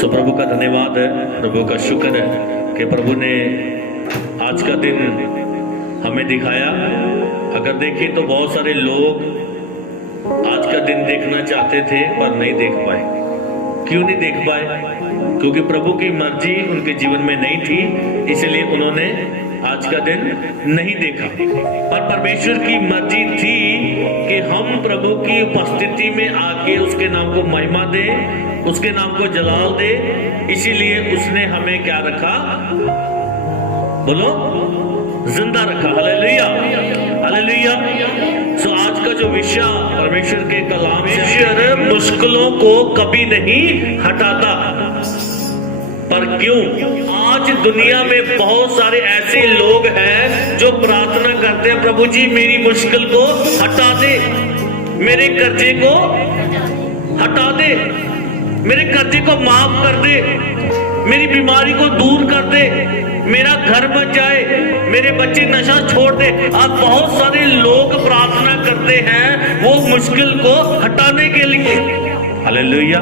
सो प्रभु का धन्यवाद है, प्रभु का शुक्र है कि प्रभु ने आज का दिन हमें दिखाया। अगर देखें तो बहुत सारे लोग आज का दिन देखना चाहते थे पर नहीं देख पाए। क्यों नहीं देख पाए? क्योंकि प्रभु की मर्जी उनके जीवन में नहीं थी, इसलिए उन्होंने आज का दिन नहीं देखा। पर परमेश्वर की मर्जी थी कि हम प्रभु की उपस्थिति में आके उसके नाम को महिमा दे, उसके नाम को जलाल दे। इसीलिए उसने हमें क्या रखा? बोलो, जिंदा रखा। Hallelujah, hallelujah. सो आज का जो विषय परमेश्वर के कलाम से, मुश्किलों को कभी नहीं हटाता। पर क्यों? आज दुनिया में बहुत सारे ऐसे लोग हैं जो प्रार्थना करते हैं, प्रभु जी मेरी मुश्किल को हटा दे, मेरे कर्जे को हटा दे, मेरे कर्जे को माफ कर दे, मेरी बीमारी को दूर कर दे, मेरा घर बच जाए, मेरे बच्चे नशा छोड़ दे। आज बहुत सारे लोग प्रार्थना करते हैं वो मुश्किल को हटाने के लिए। हालेलुया।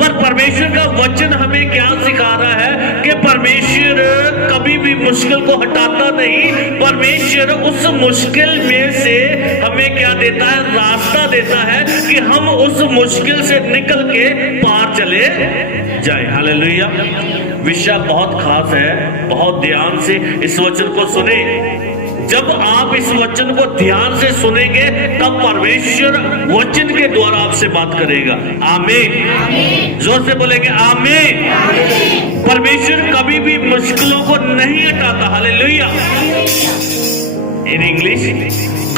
पर परमेश्वर का वचन हमें क्या सिखा रहा है कि परमेश्वर कभी भी मुश्किल को हटाता नहीं। परमेश्वर उस मुश्किल में से हमें क्या देता है? रास्ता देता है कि हम उस मुश्किल से निकल के पार चले जाए। हालेलुया। विषय बहुत खास है, बहुत ध्यान से इस वचन को सुने। जब आप इस वचन को ध्यान से सुनेंगे तब परमेश्वर वचन के द्वारा आपसे बात करेगा। आमीन। जोर से बोलेंगे आमीन। परमेश्वर कभी भी मुश्किलों को नहीं हटाता। Hallelujah. In English,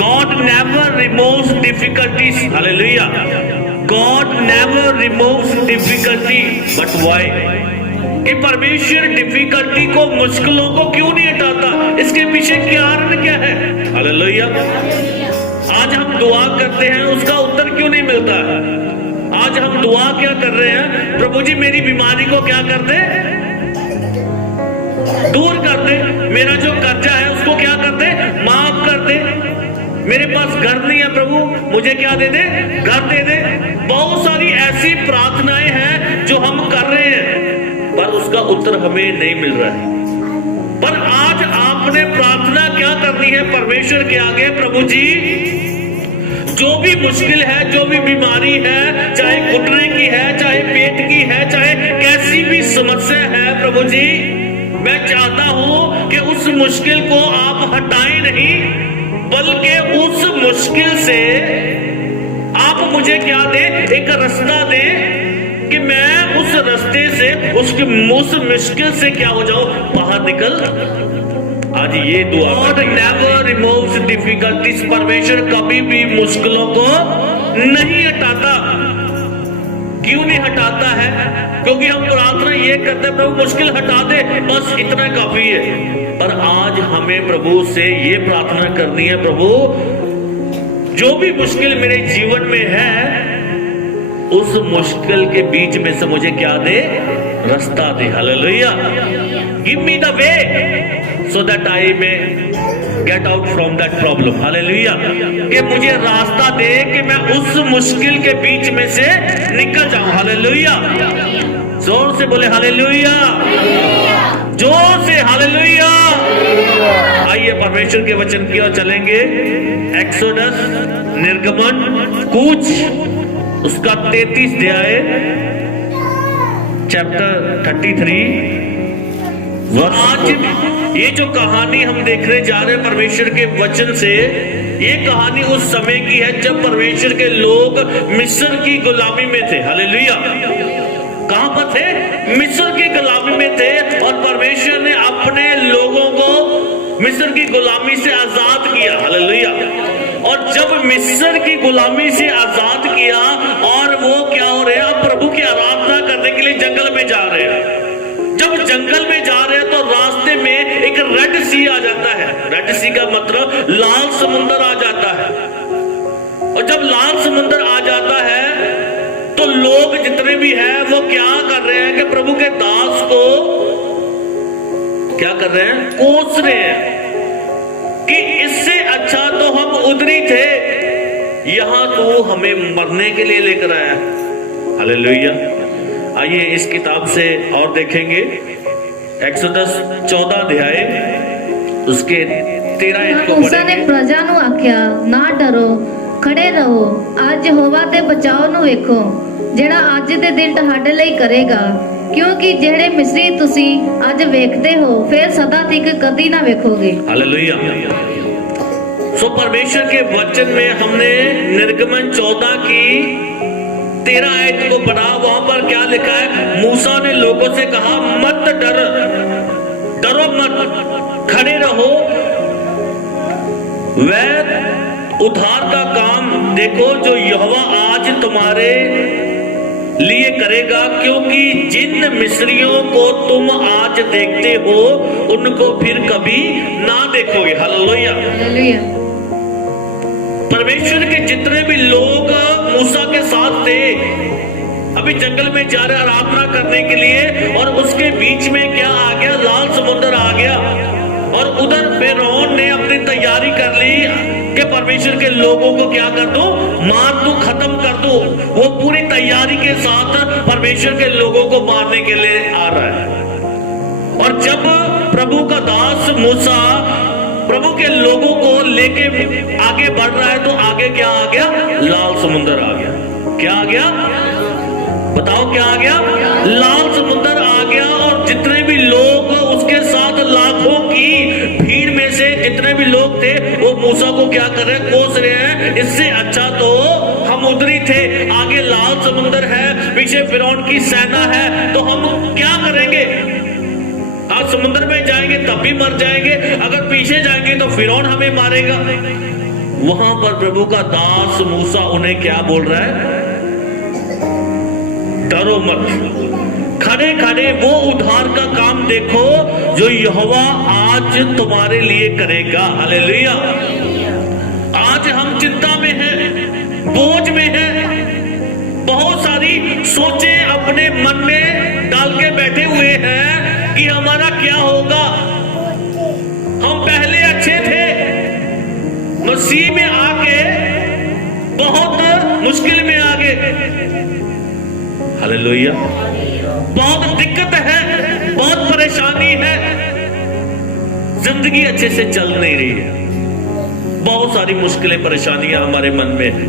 God never removes difficulties. Hallelujah. God never removes difficulty, but why? कि परमेश्वर डिफिकल्टी को, मुश्किलों को क्यों नहीं हटाता? इसके पीछे कारण क्या है? हालेलुया। आज हम दुआ करते हैं, उसका उत्तर क्यों नहीं मिलता है? आज हम दुआ क्या कर रहे हैं? प्रभु जी मेरी बीमारी को क्या कर दे? दूर कर दे। मेरा जो कर्जा है उसको क्या कर दे? माफ कर दे। मेरे पास घर नहीं है, प्रभु मुझे क्या दे दे? घर दे दे। बहुत सारी ऐसी प्रार्थनाएं हैं जो हम कर रहे हैं पर उसका उत्तर हमें नहीं मिल रहा है। पर आज आपने प्रार्थना क्या करनी है परमेश्वर के आगे? प्रभु जी जो भी मुश्किल है, जो भी बीमारी है, चाहे घुटने की है, चाहे पेट की है, चाहे कैसी भी समस्या है, प्रभु जी मैं चाहता हूं कि उस मुश्किल को आप हटाएं नहीं, बल्कि उस मुश्किल से आप मुझे क्या दे? एक रास्ता दे कि मैं उस रास्ते से, उस मुश्किल से क्या हो जाऊं? बाहर निकल। आज ये दुआ। God never removes difficulties. परमेश्वर कभी भी मुश्किलों को नहीं हटाता। क्यों नहीं हटाता है? क्योंकि हम प्रार्थना ये करते हैं, प्रभु मुश्किल हटा दे, बस इतना काफी है। पर आज हमें प्रभु से ये प्रार्थना करनी है, प्रभु जो भी मुश्किल मेरे जीवन में है उस मुश्किल के बीच में से मुझे क्या दे? रास्ता दे। Hallelujah. Give me the way so that I may get out from that problem. Hallelujah. कि मुझे रास्ता दे कि मैं उस मुश्किल के बीच में से निकल जाऊं। हालेलुया। जोर से बोले हालेलुया, जोर से हालेलुया। आइए परमेश्वर के वचन की ओर चलेंगे। एक्सोडस, निर्गमन, कूच, उसका 33 अध्याय, चैप्टर 33। आज ये जो कहानी हम देखने जा रहे हैं परमेश्वर के वचन से, ये कहानी उस समय की है जब परमेश्वर के लोग मिस्र की गुलामी में थे। हालेलुया। कहां पर थे? मिस्र की गुलामी में थे। और परमेश्वर ने अपने लोगों को मिस्र की गुलामी से आजाद किया। हालेलुया। और जब मिस्र की गुलामी से आजाद किया और वो क्या हो रहे हैं? अब प्रभु की आराधना करने के लिए जंगल में जा रहे हैं। जब जंगल में जा रहे हैं तो रास्ते में एक रेड सी आ जाता है। रेड सी का मतलब लाल समुंदर आ जाता है। और जब लाल समुंदर आ जाता है तो लोग जितने भी हैं वो क्या कर रहे हैं कि प्रभु के दास को क्या कर रहे हैं? कोस रहे हैं कि इससे अच्छा तो हम उधर ही थे, यहां तो हमें मरने के लिए लेकर आया। हालेलुया। आइए इस किताब से और देखेंगे एक्सोडस 14 अध्याय उसके 13 को मूसा ने पढ़ेंगे। प्रजा ਨੂੰ ਆਖਿਆ ਨਾ ਡਰੋ ਖੜੇ ਰਹੋ ਅੱਜ ਯਹੋਵਾ ਤੇ ਬਚਾਓ ਨੂੰ ਵੇਖੋ ਜਿਹੜਾ ਅੱਜ ਦੇ ਦਿਨ ਤੁਹਾਡੇ ਲਈ ਕਰੇਗਾ ਕਿਉਂਕਿ ਜਿਹੜੇ ਮਿਸਰੀ ਤੁਸੀਂ ਅੱਜ ਵੇਖਦੇ ਹੋ ਫਿਰ ਸਦਾ ਤੱਕ ਕਦੀ ਨਾ ਵੇਖੋਗੇ। हालेलुया। सो परमेश्वर के वचन में हमने निर्गमन 14 की 13 आयत को पढ़ा। वहां पर क्या लिखा है? मूसा ने लोगों से कहा मत डरो मत, खड़े रहो, वह उद्धार का काम देखो जो यहोवा आज तुम्हारे लिए करेगा क्योंकि जिन मिस्रियों को तुम आज देखते हो उनको फिर कभी ना देखोगे। हालेलुया। हालेलुया। परमेश्वर के जितने भी लोग मूसा के साथ थे अभी जंगल में जा रहे आराधना करने के लिए, और उसके बीच में क्या आ गया? लाल समुद्र आ गया। और उधर फिरौन ने अपनी तैयारी कर ली कि परमेश्वर के लोगों को क्या कर दो, मार दो, खत्म कर दो। वो पूरी तैयारी के साथ परमेश्वर के लोगों को मारने के लिए आ रहा है। और जब प्रभु का दास मूसा प्रभु के लोगों को लेके आगे बढ़ रहा है तो आगे क्या आ गया? लाल समुद्र आ गया। क्या आ गया? बताओ क्या आ गया? लाल समुद्र आ गया। और जितने भी लोग उसके साथ लाखों की भीड़ में से जितने भी लोग थे वो मूसा को क्या कर रहे हैं? कोस रहे हैं। इससे अच्छा तो हम उधर ही थे, आगे लाल समुद्र है, पीछे फिरौन की सेना है, तो हम क्या करेंगे? आज समुद्र में जाएंगे तब भी मर जाएंगे, अगर पीछे जाएंगे तो फिरौन हमें मारेगा। वहां पर प्रभु का दास मूसा उन्हें क्या बोल रहा है? डरो मत, खड़े खड़े वो उद्धार का काम देखो जो यहोवा आज तुम्हारे लिए करेगा। हालेलुया। आज हम चिंता में हैं, बोझ में हैं, बहुत सारी सोचें अपने मन में डाल के बैठे हुए हैं कि हमारा क्या होगा। हम पहले अच्छे थे, मसीह में आके बहुत मुश्किल में आ गए। हालेलुया। बहुत दिक्कत है, बहुत परेशानी है, जिंदगी अच्छे से चल नहीं रही है, बहुत सारी मुश्किलें परेशानियां हमारे मन में है।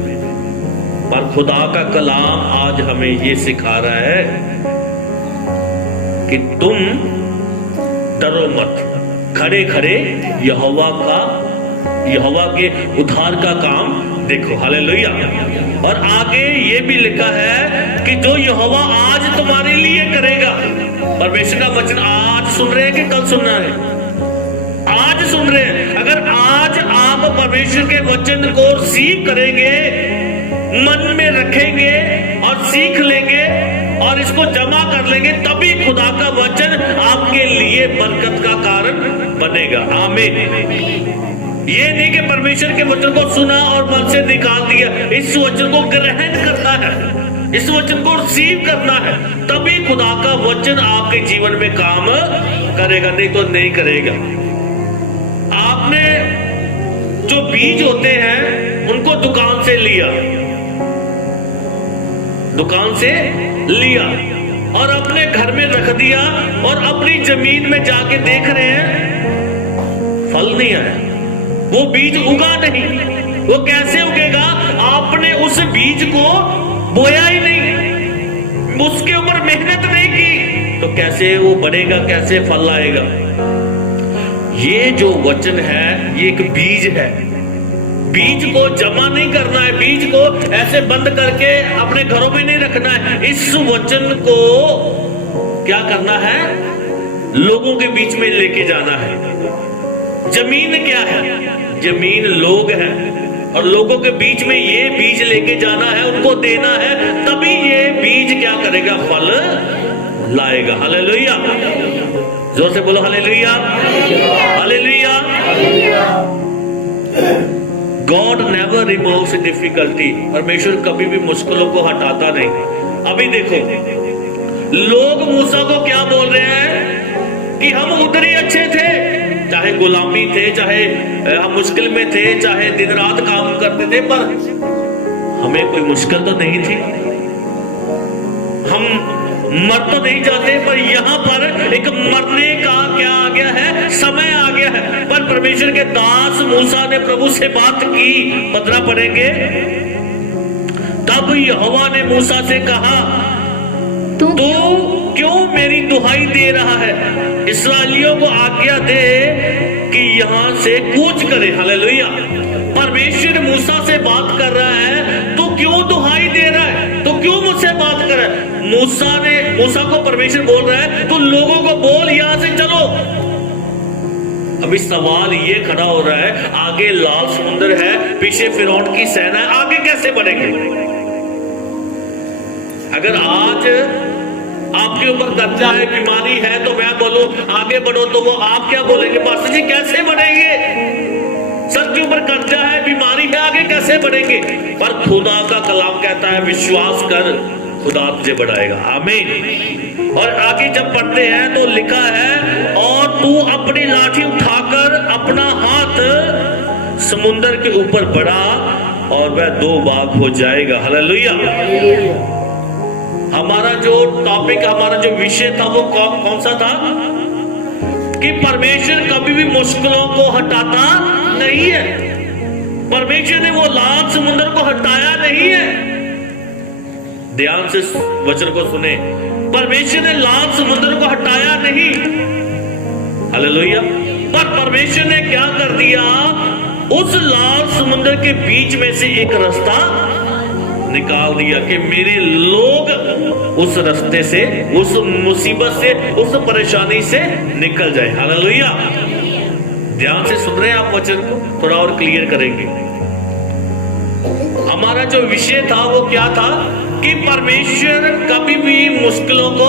पर खुदा का कलाम आज हमें ये सिखा रहा है कि तुम डरो मत, खड़े खड़े यहोवा के उद्धार का काम देखो। हालेलुया। और आगे ये भी लिखा है कि जो यहोवा आज तुम्हारे लिए करेगा। परमेश्वर का वचन आज सुन रहे हैं कि कल सुनना है? आज सुन रहे हैं। अगर आज आप परमेश्वर के वचन को रिसीव करेंगे, मन में रखेंगे और सीख लेंगे और इसको जमा कर लेंगे, तभी खुदा का वचन आपके लिए बरकत का कारण बनेगा। आमीन। ये नहीं कि परमेश्वर के वचन को सुना और मन से निकाल दिया। इस वचन को ग्रहण करना है, इस वचन को रिसीव करना है, तभी खुदा का वचन आपके जीवन में काम करेगा, नहीं तो नहीं करेगा। आपने जो बीज होते हैं उनको दुकान से लिया और अपने घर में रख दिया और अपनी जमीन में जाके देख रहे हैं फल नहीं आया, वो बीज उगा नहीं। वो कैसे उगेगा? आपने उस बीज को बोया ही नहीं, उसके ऊपर मेहनत नहीं की, तो कैसे वो बढ़ेगा, कैसे फल आएगा? ये जो वचन है ये एक बीज है। बीज को जमा नहीं करना है, बीज को ऐसे बंद करके अपने घरों में नहीं रखना है। इस वचन को क्या करना है? लोगों के बीच में लेके जाना है। जमीन क्या है? जमीन लोग हैं और लोगों के बीच में ये बीज लेके जाना है, उनको देना है, तभी ये बीज क्या करेगा? फल लाएगा। हालेलुया। जोर से बोलो hallelujah, hallelujah. God never removes difficulty. परमेश्वर कभी भी मुश्किलों को हटाता नहीं। अभी देखो लोग मूसा को क्या बोल रहे हैं कि हम उधर ही अच्छे थे, चाहे गुलामी थे, चाहे हम मुश्किल में थे, चाहे दिन रात काम करते थे, पर हमें कोई मुश्किल तो नहीं थी। हम मर तो नहीं जाते, पर यहाँ पर एक मरने का क्या आ गया है, समय आ गया है। पर परमेश्वर के दास मूसा ने प्रभु से बात की, 15 पढ़ेंगे। तब यहोवा ने मूसा से कहा, तू क्यों मेरी दुहाई दे रहा है? इस्राएलियों को आज्ञा दे कि यहाँ से कूच करे। हालेलुया। परमेश्वर मूसा से बात कर रहा है, तू क्यों दुहाई दे रहा है, तू क्यों मुझसे बात कर रहा है? मूसा को परमेश्वर बोल रहा है, तू लोगों को बोल यहां से चलो। अभी सवाल ये खड़ा हो रहा है, आगे लाल समुद्र है, पीछे फिरौन की सेना है, आगे कैसे बढ़ेंगे? अगर आज आपके ऊपर कर्जा है, बीमारी है, तो मैं बोलूं आगे बढ़ो, तो वो आप क्या बोलेंगे? पास्टर जी कैसे बढ़ेंगे? सर के ऊपर कर्जा है, बीमारी है, आगे कैसे बढ़ेंगे? पर खुदा का कलाम कहता है, विश्वास कर, खुदा तुझे बढ़ाएगा। आमीन। और आगे जब पढ़ते हैं तो लिखा है, और तू अपनी लाठी उठाकर अपना हाथ समुद्र के ऊपर बढ़ा और वह 2 भाग हो जाएगा। हालेलुया। हमारा जो टॉपिक, हमारा जो विषय था वो कौन सा था? कि परमेश्वर कभी भी मुश्किलों को हटाता नहीं है। परमेश्वर ने वो लाल समुद्र को हटाया नहीं है। ध्यान से वचन को सुने, परमेश्वर ने लाल समुद्र को हटाया नहीं। हालेलुया। पर परमेश्वर ने क्या कर दिया? उस लाल समुद्र के बीच में से एक रास्ता निकाल दिया कि मेरे लोग उस रास्ते से, उस मुसीबत से, उस परेशानी से निकल जाए। हालेलुया। ध्यान से सुन रहे हैं आप वचन को? थोड़ा और क्लियर करेंगे। हमारा जो विषय था वो क्या था? कि परमेश्वर कभी भी मुश्किलों को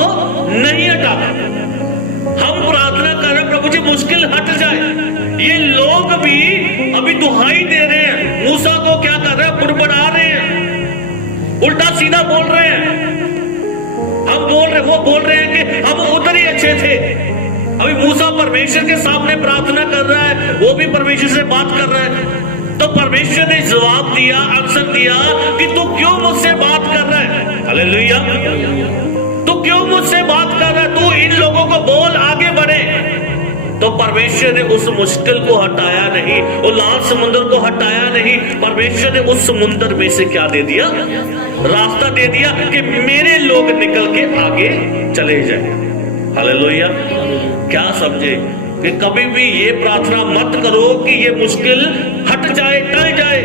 नहीं हटाता। हम प्रार्थना कर रहे, प्रभु जी मुश्किल हट जाए। ये लोग भी अभी दुहाई दे रहे हैं, मूसा को क्या कर रहे हैं? बुड़बुड़ा रहे हैं, उल्टा सीधा बोल रहे हैं। हम बोल रहे, वो बोल रहे हैं कि हम उधर ही अच्छे थे। अभी मूसा परमेश्वर के सामने प्रार्थना कर रहा है, वो भी परमेश्वर से बात कर रहा है। तो परमेश्वर ने जवाब दिया, आंसर दिया कि तू क्यों मुझसे बात कर रहा है? हालेलुया। तू क्यों मुझसे बात कर रहा है? तू इन लोगों को बोल आगे बढ़े। तो परमेश्वर ने उस मुश्किल को हटाया नहीं, वो लाल समुद्र को हटाया नहीं। परमेश्वर ने उस समुद्र में से क्या दे दिया? रास्ता दे दिया कि मेरे लोग निकल के आगे चले जाए। हालेलुया। क्या समझे? कि कभी भी ये प्रार्थना मत करो कि ये मुश्किल हट जाए, टल जाए।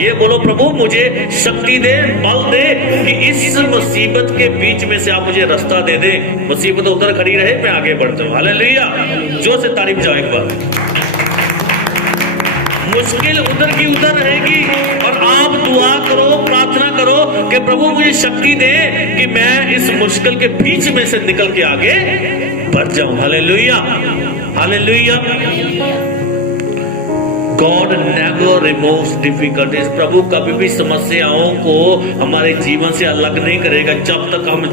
ये बोलो, प्रभु मुझे शक्ति दे, बल दे कि इस मुसीबत के बीच में से आप मुझे रास्ता दे दे। मुसीबत उधर खड़ी रहे, मैं आगे बढ़ता हूं। हालेलुया। जोर से तारीफ जाओ एक बार। मुश्किल उधर की उधर रहेगी और आप दुआ करो, प्रार्थना करो कि प्रभु मुझे शक्ति दे कि मैं इस मुश्किल के बीच में से निकल के आगे बढ़ जाऊं। Hallelujah. Hallelujah. God never removes difficulties. प्रभु कभी भी समस्याओं को हमारे जीवन से अलग नहीं करेगा जब तक हम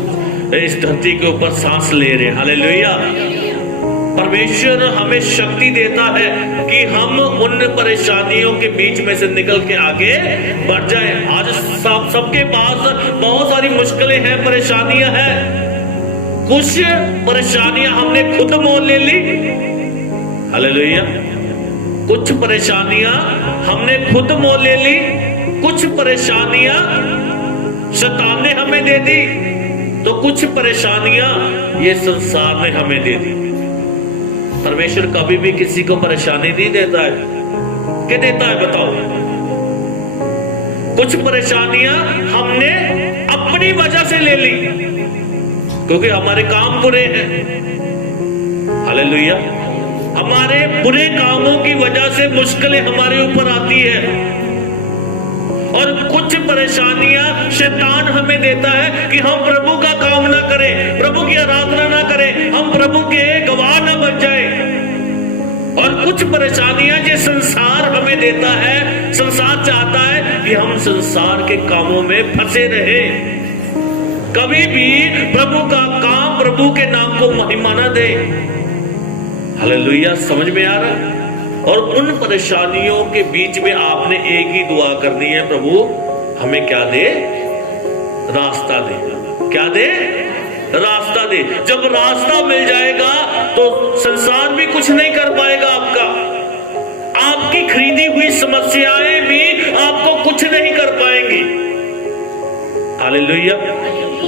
इस धरती के ऊपर सांस ले रहे हैं। हालेलुया। परमेश्वर हमें शक्ति देता है कि हम उन परेशानियों के बीच में से निकल के आगे बढ़ जाएं। आज सबके पास बहुत सारी मुश्किलें हैं, परेशानियां हैं। कुछ परेशानियां हमने खुद मोल ले ली। हालेलुया। कुछ परेशानियां हमने खुद मोल ले ली, कुछ परेशानियां शैतान ने हमें दे दी, तो कुछ परेशानियां ये संसार ने हमें दे दी। परमेश्वर कभी भी किसी को परेशानी नहीं देता है। क्या देता है बताओ? कुछ परेशानियां हमने अपनी वजह से ले ली क्योंकि हमारे काम बुरे हैं। हालेलुया। हमारे बुरे कामों की वजह से मुश्किलें हमारे ऊपर आती है और कुछ परेशानियां शैतान हमें देता है कि हम प्रभु का काम ना करें, प्रभु की आराधना ना करें, हम प्रभु के गवाह ना बन जाए। और कुछ परेशानियां जो संसार हमें देता है, संसार चाहता है कि हम संसार के कामों में फंसे रहे, कभी भी प्रभु का काम, प्रभु के नाम को महिमा न दे। हालेलुया। समझ में आ रहा है? और उन परेशानियों के बीच में आपने एक ही दुआ करनी है, प्रभु हमें क्या दे? रास्ता दे। क्या दे? रास्ता दे। जब रास्ता मिल जाएगा तो संसार भी कुछ नहीं कर पाएगा आपका, आपकी खरीदी हुई समस्याएं भी आपको कुछ नहीं कर पाएंगी। हालेलुया।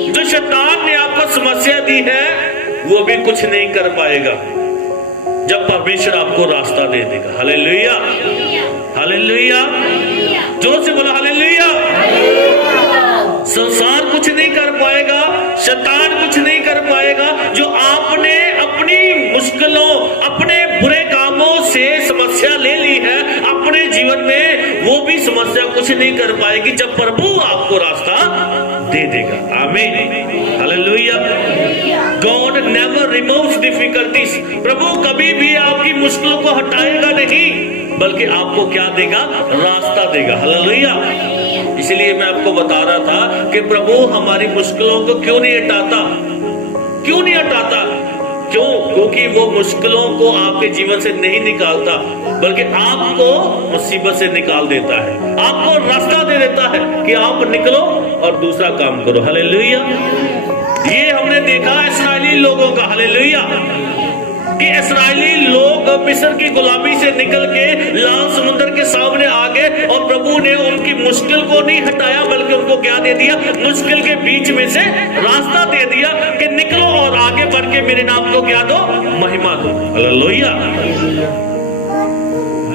जो शैतान ने आपको समस्या दी है वो भी कुछ नहीं कर पाएगा जब परमेश्वर आपको रास्ता दे देगा। हालेलुया, हालेलुया, जोर से बोलो हालेलुया। संसार कुछ नहीं कर पाएगा, शैतान कुछ नहीं कर पाएगा। जो आपने अपनी मुश्किलों, अपने बुरे कामों से समस्या ले ली है अपने जीवन में, वो भी समस्या कुछ नहीं कर पाएगी जब प्रभु आपको रास्ता दे देगा। आमीन, hallelujah. God never removes difficulties. प्रभु कभी भी आपकी मुश्किलों को हटाएगा नहीं, बल्कि आपको क्या देगा? रास्ता देगा। हालेलुया। इसलिए मैं आपको बता रहा था कि प्रभु हमारी मुश्किलों को क्यों नहीं हटाता, क्यों नहीं हटाता? क्यों? क्योंकि वो मुश्किलों को आपके जीवन से नहीं निकालता, बल्कि आपको मुसीबत से निकाल देता है, आपको रास्ता दे देता है कि आप निकलो और दूसरा काम करो। हालेलुया। ये हमने देखा इस्राएली लोगों का। हालेलुया। कि इस्राएली लोग मिस्र की गुलामी से निकल के लाल समुद्र के सामने आ गए और प्रभु ने उनकी मुश्किल को नहीं हटाया, बल्कि उनको क्या दे दिया? मुश्किल के बीच में से रास्ता दे दिया कि निकलो और आगे बढ़ के मेरे नाम को क्या दो? महिमा दो। हालेलुया।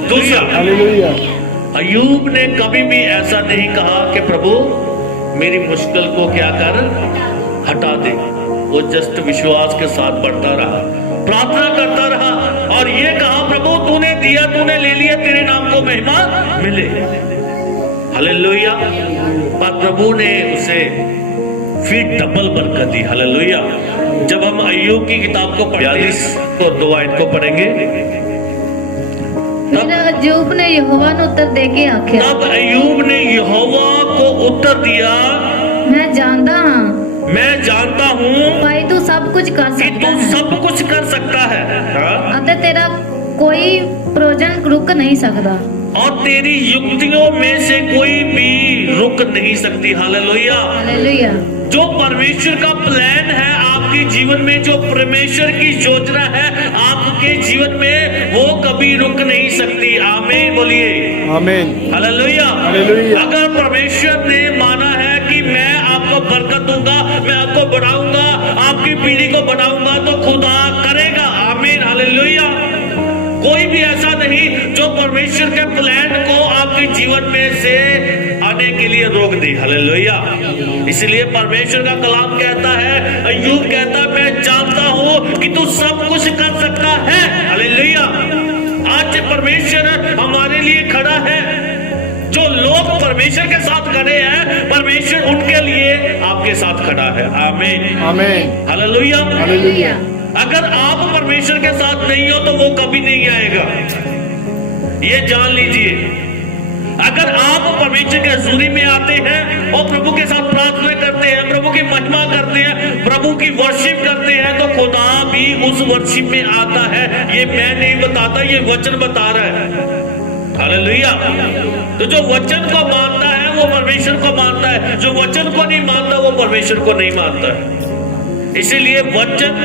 दूसरा, हालेलुया, अय्यूब ने कभी भी ऐसा नहीं कहा कि प्रभु मेरी मुश्किल को क्या कर हटा दे। वो जस्ट विश्वास के साथ बढ़ता रहा, प्रार्थना करता रहा और ये कहा प्रभु तूने दिया, तूने ले लिया, तेरे नाम को महिमा मिले। हालेलुया। पर प्रभु ने उसे फिर डबल बरकत दी। हालेलुया। जब हम अय्यूब की किताब को 42 को 2 आयत को पढ़ेंगे, फिर अय्यूब ने यहोवा को उत्तर दे के आख्या, तब अय्यूब ने यहोवा को उत्तर दिया, मैं जानता हूँ, मैं जानता हूँ भाई तू सब कुछ कर कि सकता तू है, सब कुछ कर सकता है। हाँ? अते तेरा कोई प्रयोजन रुक नहीं सकता और तेरी युक्तियों में से कोई भी रुक नहीं सकती। हालेलुया। हालेलुया। जो परमेश्वर का प्लान है आपके जीवन में, जो परमेश्वर की योजना है आपके जीवन में, वो कभी रुक नहीं सकती। आमीन बोलिए। आमीन। हालेलुया। हालेलुया। अगर परमेश्वर ने माना है कि मैं आपको बरकत दूंगा, मैं आपको बढ़ाऊंगा, आपकी पीढ़ी को बढ़ाऊंगा, तो खुदा करेगा। आमीन, हालेलुया। कोई भी ऐसा नहीं जो परमेश्वर के प्लान को आपके जीवन में से आने के लिए रोक दे। हालेलुया। इसलिए परमेश्वर का कलाम कहता है, अय्यूब कहता है मैं जानता हूं कि तू सब कुछ कर सकता है। हालेलुया। आज परमेश्वर हमारे लिए खड़ा है। जो लोग परमेश्वर के साथ खड़े हैं, परमेश्वर उनके लिए आपके साथ खड़ा है। आमीन, आमीन। हालेलुया। हालेलुया। अगर आप परमेश्वर के साथ नहीं हो तो वो कभी नहीं आएगा, ये जान लीजिए। अगर आप परमेश्वर की हजूरी में आते हैं और प्रभु के साथ प्रार्थना करते हैं, प्रभु की महिमा करते हैं, प्रभु की वर्शिप करते हैं, तो खुदा भी उस वर्शिप में आता है। ये मैं नहीं बताता, ये वचन बता रहा है। हालेलुया। तो जो वचन को मानता है वो परमेश्वर को मानता है, जो वचन को नहीं मानता वो परमेश्वर को नहीं मानता है। इसीलिए वचन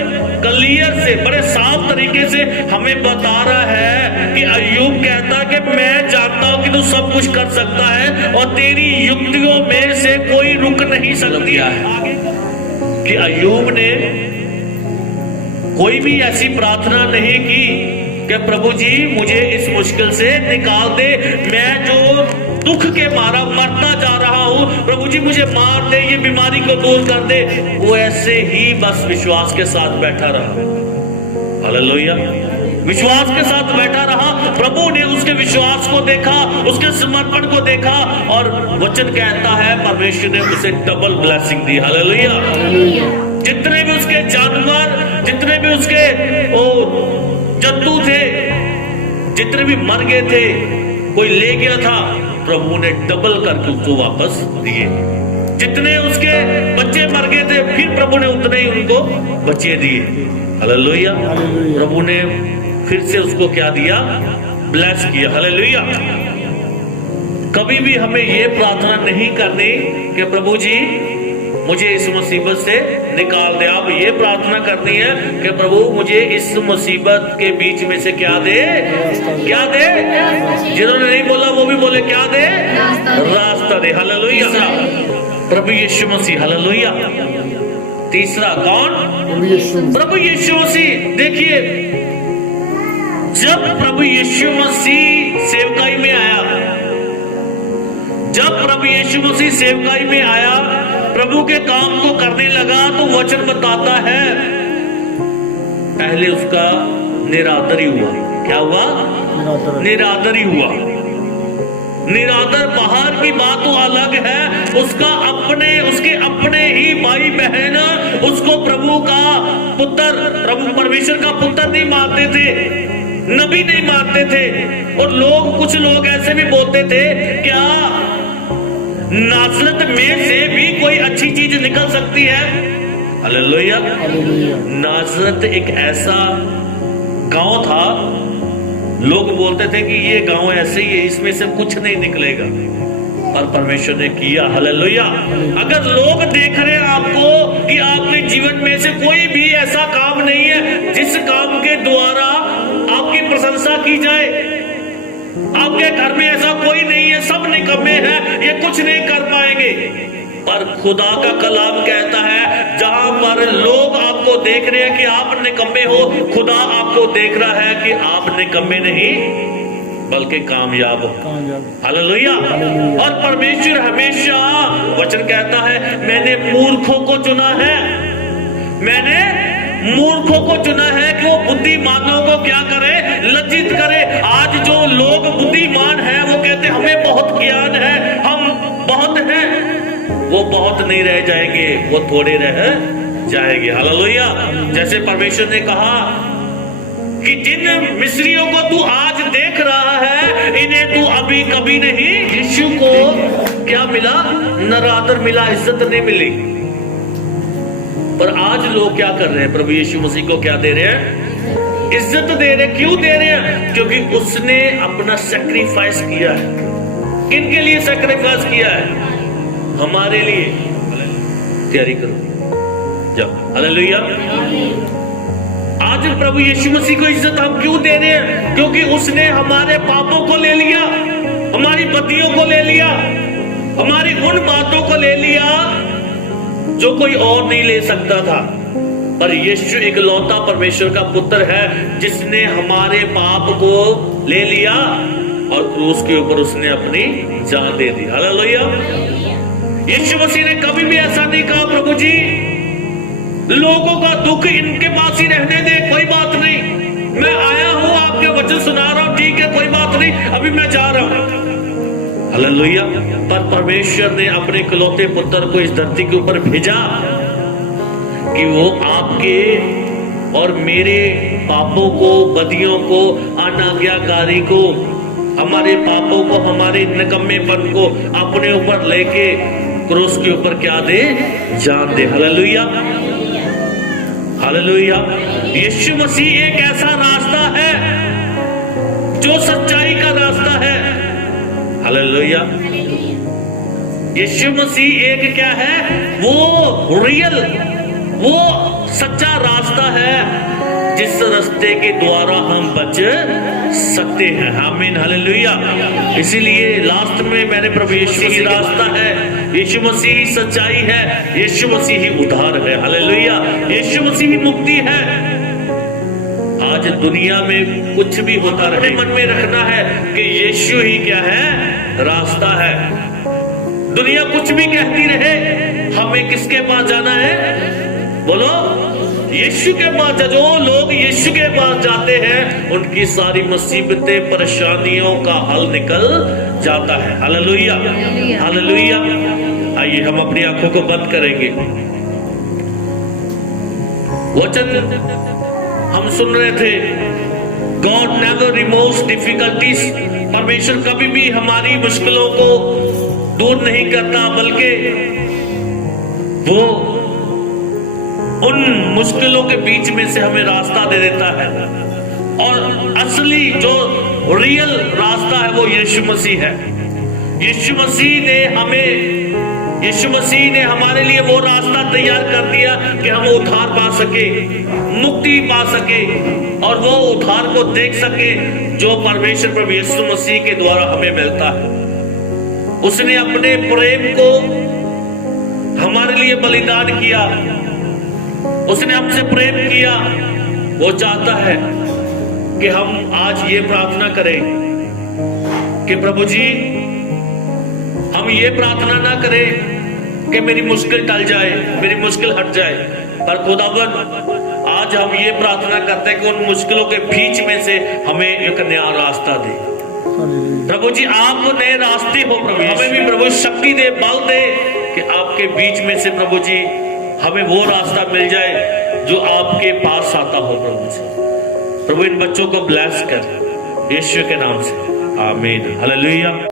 क्लियर से, बड़े साफ तरीके से हमें बता रहा है कि अय्यूब कहता कि मैं जानता हूं कि तू सब कुछ कर सकता है और तेरी युक्तियों में से कोई रुक नहीं सकती है। कि अय्यूब ने कोई भी ऐसी प्रार्थना नहीं की कि प्रभु जी मुझे इस मुश्किल से निकाल दे, मैं जो दुख के मारा मरता जा रहा हूं, प्रभु जी मुझे मार दे, ये बीमारी को दूर कर दे। वो ऐसे ही बस विश्वास के साथ बैठा रहा। हालेलुया। विश्वास के साथ बैठा रहा। प्रभु ने उसके विश्वास को देखा, उसके समर्पण को देखा और वचन कहता है परमेश्वर ने उसे डबल ब्लेसिंग दी। हालेलुया। जितने भी उसके जानवर, जितने भी उसके जंतु थे, जितने भी मर गए थे, कोई ले गया था, प्रभु ने डबल करके उसको वापस दिए। जितने उसके बच्चे मर गए थे, फिर प्रभु ने उतने ही उनको बच्चे दिए। हालेलुया। प्रभु ने फिर से उसको क्या दिया? ब्लेस किया। हालेलुया। कभी भी हमें ये प्रार्थना नहीं करनी कि प्रभु जी मुझे इस मुसीबत से निकाल दे। आप ये प्रार्थना करनी है कि प्रभु मुझे इस मुसीबत के बीच में से क्या दे, क्या दे। जिन्होंने नहीं बोला वो भी बोले क्या दे, रास्ता दे। हालेलुया, प्रभु यीशु मसीह। हालेलुया। तीसरा कौन? प्रभु यीशु मसीह। देखिए, जब प्रभु यीशु मसीह सेवकाई में आया, जब प्रभु यीशु मसीह सेवकाई में आया, प्रभु के काम को करने लगा, तो वचन बताता है पहले उसका निरादर ही हुआ। क्या हुआ? निरादर ही हुआ। निरादर बाहर की बात तो अलग है, उसके अपने ही भाई बहन उसको प्रभु का पुत्र, प्रभु परमेश्वर का पुत्र नहीं मानते थे, नबी नहीं मानते थे। और कुछ लोग ऐसे भी बोलते थे, क्या नासरत में से भी कोई अच्छी चीज निकल सकती है? हालेलुया। नासरत एक ऐसा गांव था, लोग बोलते थे कि ये गांव ऐसे ही है, इसमें से कुछ नहीं निकलेगा, पर परमेश्वर ने किया। हालेलुया। अगर लोग देख रहे हैं आपको कि आपके जीवन में से कोई भी ऐसा काम नहीं है जिस काम के द्वारा आपकी प्रशंसा की जाए, आपके घर में ऐसा कोई नहीं है, सब निकम्मे हैं, ये कुछ नहीं कर पाएंगे, पर खुदा का कलाम कहता है जहां पर लोग आपको देख रहे हैं कि आप निकम्मे हो, खुदा आपको देख रहा है कि आप निकम्मे नहीं बल्कि कामयाब हो। हालेलुया। और परमेश्वर हमेशा, वचन कहता है मैंने मूर्खों को चुना है, मैंने मूर्खों को चुना है कि वो बुद्धिमानों को क्या करे, लज्जित करे। आज जो लोग बुद्धिमान हैं वो कहते हमें बहुत ज्ञान है, हम बहुत हैं, वो बहुत नहीं रह जाएंगे, वो थोड़े रह जाएंगे। हालेलुया। जैसे परमेश्वर ने कहा कि जिन मिस्रियों को तू आज देख रहा है, इन्हें तू अभी कभी नहीं। यीशु को क्या मिला? नरादर मिला, इज्जत नहीं मिली। पर आज लोग क्या कर रहे हैं? प्रभु यीशु मसीह को क्या दे रहे हैं? इज्जत दे रहे। क्यों दे रहे हैं? क्योंकि उसने अपना सैक्रिफाइस किया है। किनके लिए सैक्रिफाइस किया है? हमारे लिए। तैयारी करो, जाओ। हालेलुया। आज प्रभु यीशु मसीह को इज्जत हम क्यों दे रहे हैं? क्योंकि उसने हमारे पापों को ले लिया, हमारी बदियों को ले लिया, हमारी उन बातों को ले लिया जो कोई और नहीं ले सकता था। पर यीशु इकलौता परमेश्वर का पुत्र है जिसने हमारे पाप को ले लिया और क्रूस के ऊपर उसने अपनी जान दे दी। हालेलुया। यीशु मसीह ने कभी भी ऐसा नहीं कहा प्रभु जी लोगों का दुख इनके पास ही रहने दे, कोई बात नहीं, मैं आया हूं आपके वचन सुना रहा हूं, ठीक है कोई बात नहीं, अभी मैं जा रहा हूं। हालेलुया। पर परमेश्वर ने अपने इकलौते पुत्र को इस धरती के ऊपर भेजा कि वो आपके और मेरे पापों को, बदियों को, अनाज्ञाकारी को, हमारे पापों को, हमारे निकम्मेपन को अपने ऊपर लेके क्रूस के ऊपर क्या दे? जान दे। हालेलुया। हालेलुया। यीशु मसीह एक ऐसा रास्ता है जो सच्चाई का रास्ता है। हालेलुया। यीशु मसीह एक क्या है? वो रियल, वो सच्चा रास्ता है जिस रास्ते के द्वारा हम बच सकते हैं। आमीन। हालेलुया। इसीलिए लास्ट में मैंने प्रभु यीशु ही रास्ता है, यीशु मसीह ही सच्चाई है, यीशु मसीह ही उद्धार है। हालेलुया। यीशु मसीह ही मुक्ति है। आज दुनिया में कुछ भी होता रहे, मन में रखना है कि यीशु ही क्या है? रास्ता है। दुनिया कुछ भी कहती रहे, हमें किसके पास जाना है? बोलो, यीशु के पास। जो लोग यीशु के पास जाते हैं उनकी सारी मुसीबतें, परेशानियों का हल निकल जाता है। हालेलुया। हालेलुया। आइए हम अपनी आंखों को बंद करेंगे। वचन हम सुन रहे थे, गॉड नेवर रिमूव्स डिफिकल्टीज। परमेश्वर कभी भी हमारी मुश्किलों को दूर नहीं करता, बल्कि वो उन मुश्किलों के बीच में से हमें रास्ता दे देता है। और असली जो रियल रास्ता है वो यीशु मसीह है। यीशु मसीह ने हमें यीशु मसीह ने हमारे लिए वो रास्ता तैयार कर दिया कि हम उद्धार पा सके, मुक्ति पा सके और वो उद्धार को देख सके जो परमेश्वर प्रभु यीशु मसीह के द्वारा हमें मिलता है। उसने अपने प्रेम को हमारे लिए बलिदान किया, उसने हमसे प्रेम किया। वो चाहता है कि हम आज ये प्रार्थना करें कि प्रभु जी, हम ये प्रार्थना ना करें कि मेरी मुश्किल टल जाए, मेरी मुश्किल हट जाए, पर खुदावन आज हम ये प्रार्थना करते हैं कि उन मुश्किलों के बीच में से हमें एक नया रास्ता दे। प्रभु जी, आप नए रास्ते हो प्रभु, हमें भी प्रभु शक्ति दे, बल दे कि आपके बीच में से प्रभु जी हमें वो रास्ता मिल जाए जो आपके पास आता हो। प्रभु जी, प्रभु इन बच्चों को ब्लेस कर, यीशु के नाम से, आमीन, हालेलुया।